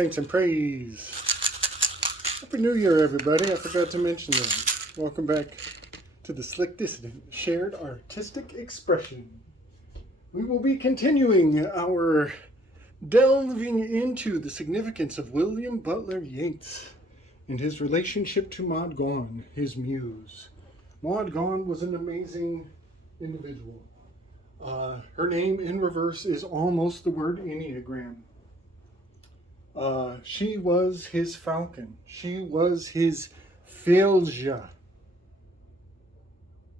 thanks and praise. Happy New Year, everybody. I forgot to mention that. Welcome back to the Slick Dissident, shared artistic expression. We will be continuing our delving into the significance of William Butler Yeats and his relationship to Maud Gonne, his muse. Maud Gonne was an amazing individual. Her name in reverse is almost the word Enneagram. She was his falcon. She was his Fylgja.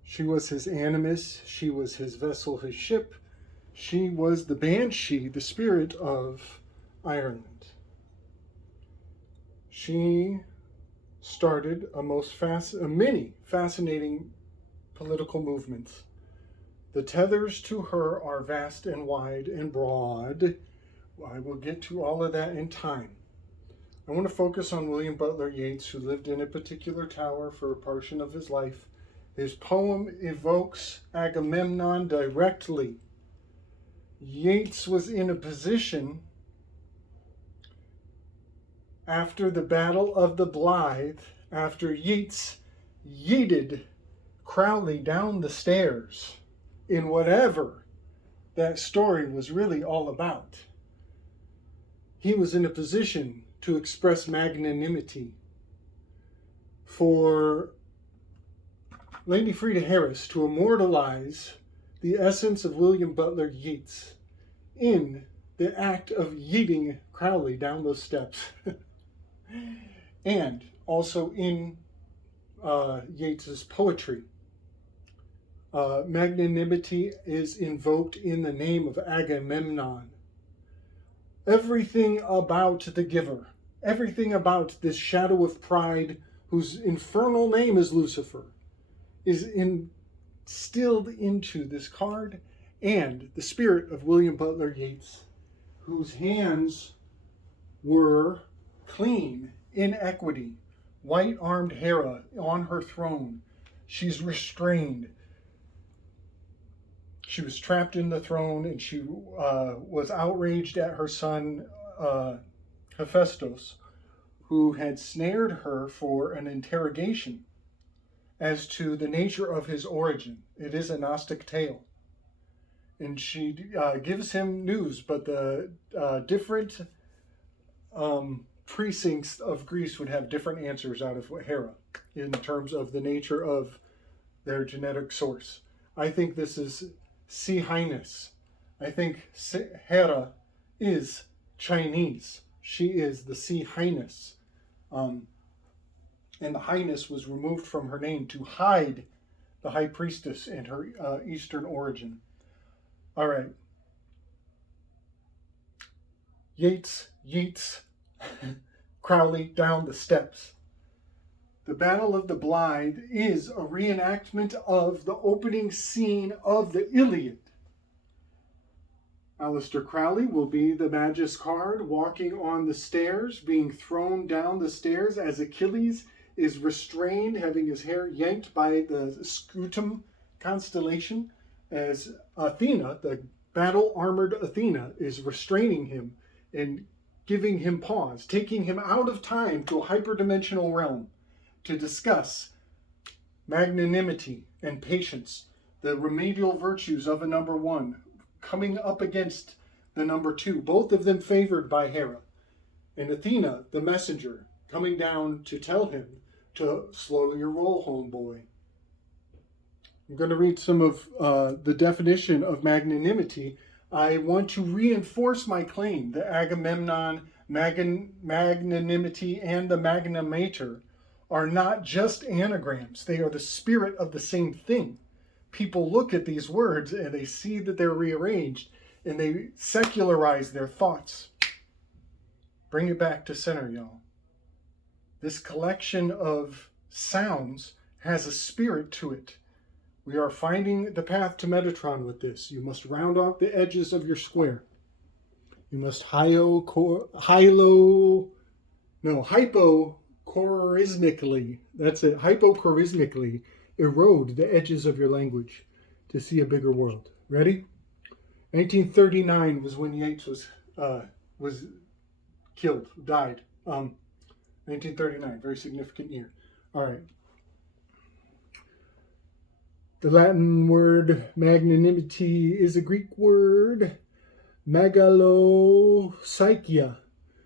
She was his animus. She was his vessel, his ship. She was the banshee, the spirit of Ireland. She started many fascinating political movements. The tethers to her are vast and wide and broad. I will get to all of that in time. I want to focus on William Butler Yeats, who lived in a particular tower for a portion of his life. His poem evokes Agamemnon directly. Yeats was in a position after the Battle of the Blythe, after Yeats yeeted Crowley down the stairs in whatever that story was really all about. He was in a position to express magnanimity. For Lady Frida Harris to immortalize the essence of William Butler Yeats in the act of yeeting Crowley down those steps. And also in Yeats's poetry. Magnanimity is invoked in the name of Agamemnon. Everything about the giver, everything about this shadow of pride, whose infernal name is Lucifer, is instilled into this card, and the spirit of William Butler Yeats, whose hands were clean in equity, white-armed Hera on her throne. She's restrained. She was trapped in the throne, and she was outraged at her son Hephaestus, who had snared her for an interrogation as to the nature of his origin. It is a Gnostic tale. And she gives him news, but the different precincts of Greece would have different answers out of Hera in terms of the nature of their genetic source. I think this is Sea Highness. I think Hera is Chinese. She is the Sea Highness. And the Highness was removed from her name to hide the High Priestess and her Eastern origin. All right. Yeats, Crowley down the steps. The Battle of the Blythe is a reenactment of the opening scene of the Iliad. Aleister Crowley will be the Magus card walking on the stairs, being thrown down the stairs as Achilles is restrained, having his hair yanked by the Scutum constellation, as Athena, the battle-armored Athena, is restraining him and giving him pause, taking him out of time to a hyperdimensional realm to discuss magnanimity and patience, the remedial virtues of a number one, coming up against the number two, both of them favored by Hera. And Athena, the messenger, coming down to tell him to slow your roll, homeboy. I'm going to read some of the definition of magnanimity. I want to reinforce my claim that Agamemnon, magnanimity, and the Magna Mater are not just anagrams. They are the spirit of the same thing. People look at these words and they see that they're rearranged and they secularize their thoughts. Bring it back to center, y'all. This collection of sounds has a spirit to it. We are finding the path to Metatron with this. You must round off the edges of your square. You must hypochorismically, that's it, hypochorismically erode the edges of your language to see a bigger world. Ready? 1939 was when Yeats was killed, died. 1939, very significant year. All right. The Latin word magnanimity is a Greek word, megalopsychia,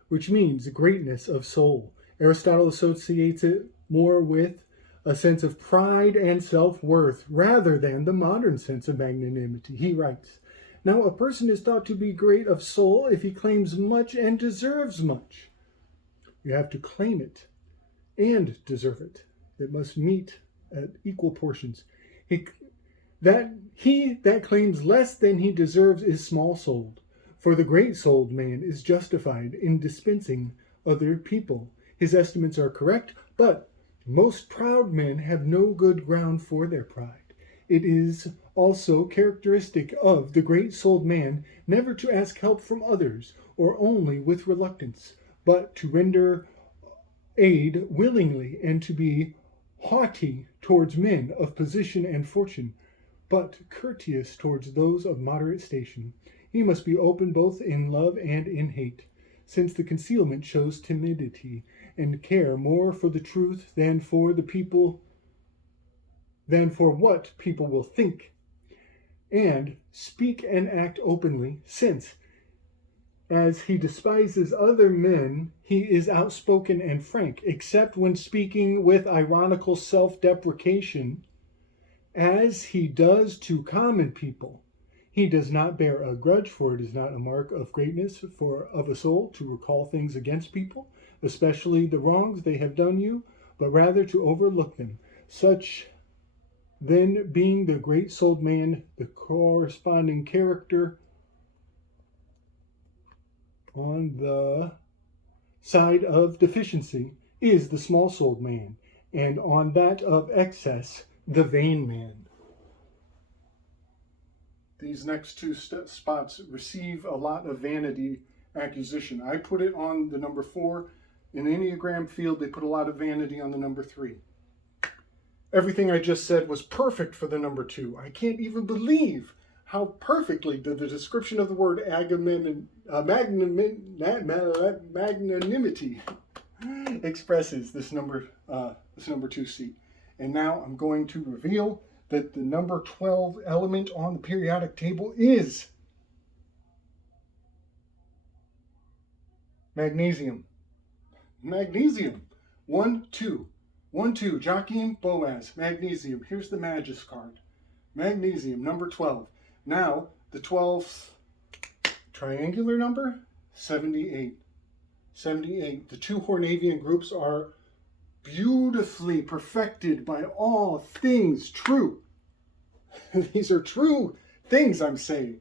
which means greatness of soul. Aristotle associates it more with a sense of pride and self-worth rather than the modern sense of magnanimity. He writes, now a person is thought to be great of soul if he claims much and deserves much. You have to claim it and deserve it. It must meet at equal portions. He that claims less than he deserves is small-souled, for the great-souled man is justified in dispensing other people. His estimates are correct, but most proud men have no good ground for their pride. It is also characteristic of the great-souled man never to ask help from others, or only with reluctance, but to render aid willingly, and to be haughty towards men of position and fortune, but courteous towards those of moderate station. He must be open both in love and in hate, since the concealment shows timidity, and care more for the truth than for what people will think, and speak and act openly, since, as he despises other men, he is outspoken and frank, except when speaking with ironical self-deprecation, as he does to common people. He does not bear a grudge, for it is not a mark of greatness of a soul to recall things against people, especially the wrongs they have done you, but rather to overlook them. Such then being the great-souled man, the corresponding character on the side of deficiency is the small-souled man, and on that of excess, the vain man. These next two spots receive a lot of vanity accusation. I put it on the number 4. In Enneagram field, they put a lot of vanity on the number 3. Everything I just said was perfect for the number 2. I can't even believe how perfectly the description of the word magnanimity expresses this number 2 seat. And now I'm going to reveal that the number 12 element on the periodic table is magnesium. Magnesium. 1, 2. 1, 2. Joachim, Boaz. Magnesium. Here's the Magus card. Magnesium, number 12. Now, the 12th triangular number, 78. 78. The two Hornavian groups are beautifully perfected by all things true. These are true things, I'm saying,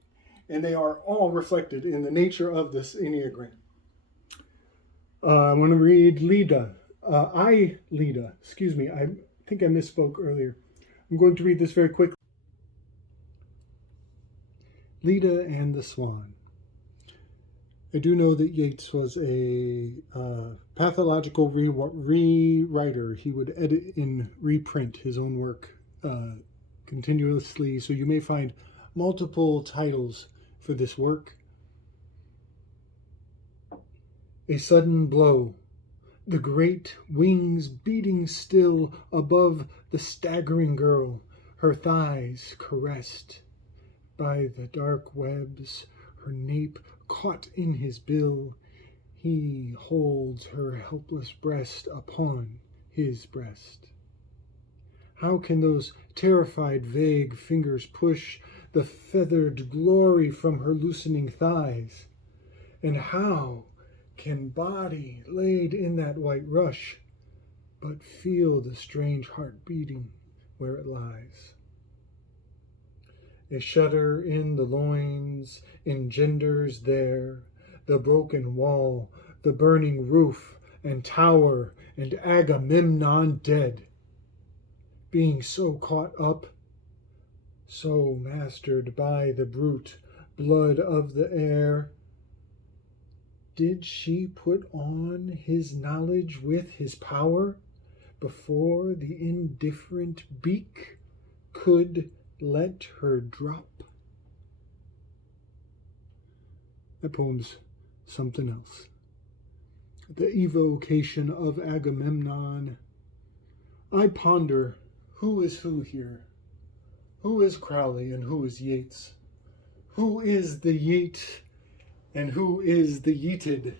and they are all reflected in the nature of this Enneagram. I want to read Leda. Leda, excuse me, I think I misspoke earlier. I'm going to read this very quickly. Leda and the Swan. I do know that Yeats was a pathological rewriter. He would edit and reprint his own work continuously, so you may find multiple titles for this work. A sudden blow, the great wings beating still above the staggering girl, her thighs caressed by the dark webs, her nape caught in his bill, he holds her helpless breast upon his breast. How can those terrified vague fingers push the feathered glory from her loosening thighs? And how can body laid in that white rush but feel the strange heart beating where it lies? A shudder in the loins engenders there the broken wall, the burning roof and tower, and Agamemnon dead, being so caught up, so mastered by the brute blood of the air. Did she put on his knowledge with his power before the indifferent beak could let her drop? That poem's something else. the evocation of Agamemnon. I ponder, who is who here? Who is Crowley and who is Yeats? Who is the Yeat and who is the Yeated?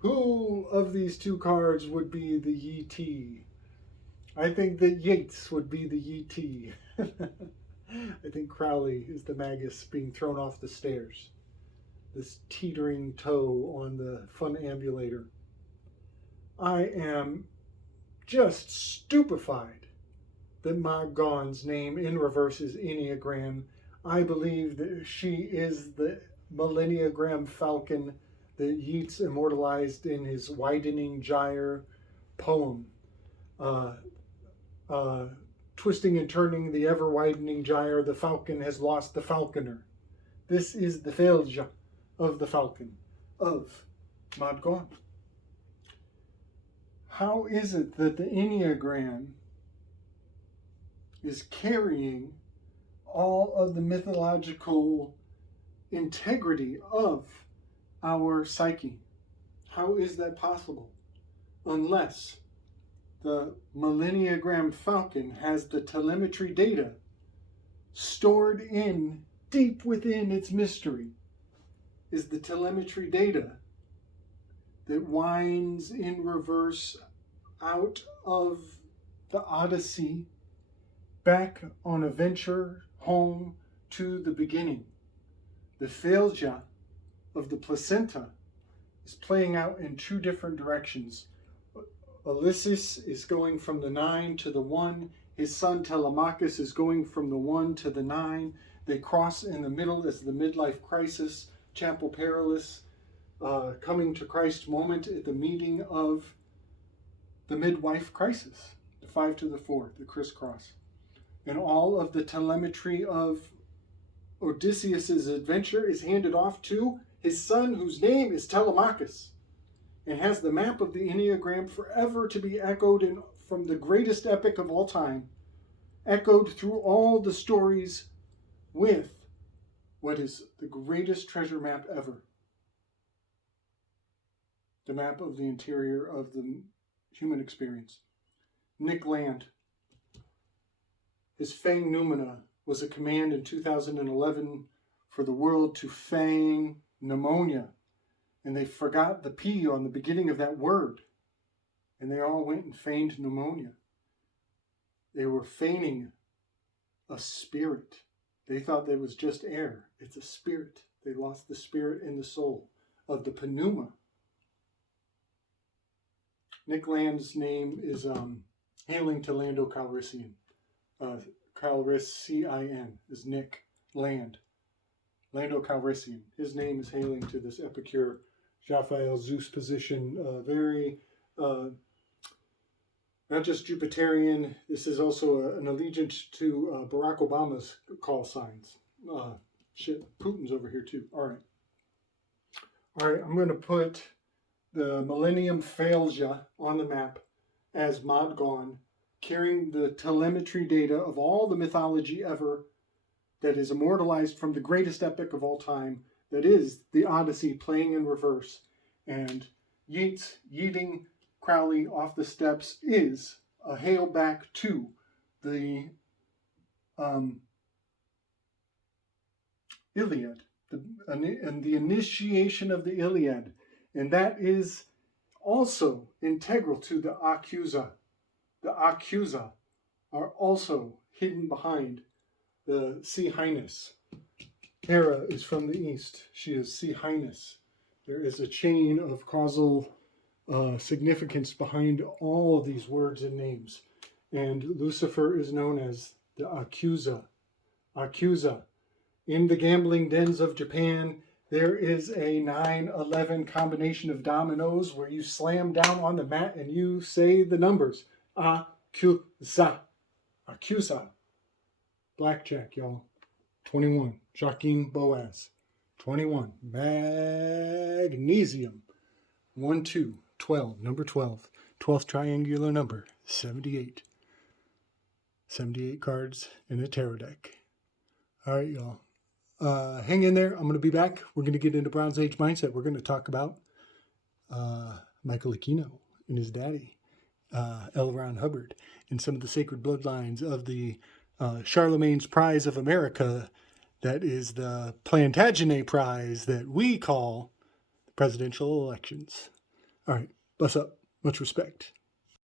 Who of these two cards would be the Yeetee? I think that Yeats would be the Yeetee. I think Crowley is the magus being thrown off the stairs. This teetering toe on the funambulator. I am just stupefied that Maud Gonne's name in reverse is Enneagram. I believe that she is the MannæaRage falcon that Yeats immortalized in his WydEnneagyre poem. Twisting and turning the ever-widening gyre, the falcon has lost the falconer. This is the Fylgja of the falcon, of Maud Gonne. How is it that the Enneagram is carrying all of the mythological integrity of our psyche? How is that possible? Unless the MannæaRage falcon has the telemetry data stored in deep within its mystery, is the telemetry data that winds in reverse out of the Odyssey back on a venture home to the beginning. The Fylgja of the placenta is playing out in two different directions. Ulysses is going from the 9 to the 1. His son Telemachus is going from the 1 to the 9. They cross in the middle as the midlife crisis, Chapel Perilous, coming to Christ moment at the meeting of the midwife crisis, the 5 to the 4, the crisscross. And all of the telemetry of Odysseus's adventure is handed off to his son, whose name is Telemachus, and has the map of the Enneagram forever to be echoed from the greatest epic of all time, echoed through all the stories with what is the greatest treasure map ever. The map of the interior of the human experience. Nick Land. His Fang Noumena was a command in 2011 for the world to feign pneumonia. And they forgot the P on the beginning of that word. And they all went and feigned pneumonia. They were feigning a spirit. They thought that was just air. It's a spirit. They lost the spirit and the soul of the pneuma. Nick Land's name is hailing to Lando Calrissian. Calrissian is Nick Land. Lando Calrissian. His name is hailing to this epicure Raphael Zeus position. Very, not just Jupiterian. This is also an allegiance to Barack Obama's call signs. Putin's over here too. All right, I'm going to put the Millennium Fylgja on the map as Maud Gonne, carrying the telemetry data of all the mythology ever that is immortalized from the greatest epic of all time, that is the Odyssey playing in reverse. And Yeats yeeting Crowley off the steps is a hail back to the Iliad, and the initiation of the Iliad. And that is also integral to the accusa. The accusa are also hidden behind the Sea Highness. Hera is from the east. She is Sea Highness. There is a chain of causal significance behind all of these words and names. And Lucifer is known as the accusa. Accusa. In the gambling dens of Japan, there is a 9-11 combination of dominoes where you slam down on the mat and you say the numbers. Accusa. Accusa. Blackjack, y'all. 21. Joaquin Boaz. 21. Magnesium. 1, 2. 12. Number 12. 12th triangular number. 78. 78 cards in a tarot deck. All right, y'all. Hang in there. I'm going to be back. We're going to get into Bronze Age mindset. We're going to talk about Michael Aquino and his daddy, L. Ron Hubbard, and some of the sacred bloodlines of the Charlemagne's Prize of America, that is the Plantagenet Prize that we call presidential elections. All right, bless up. Much respect.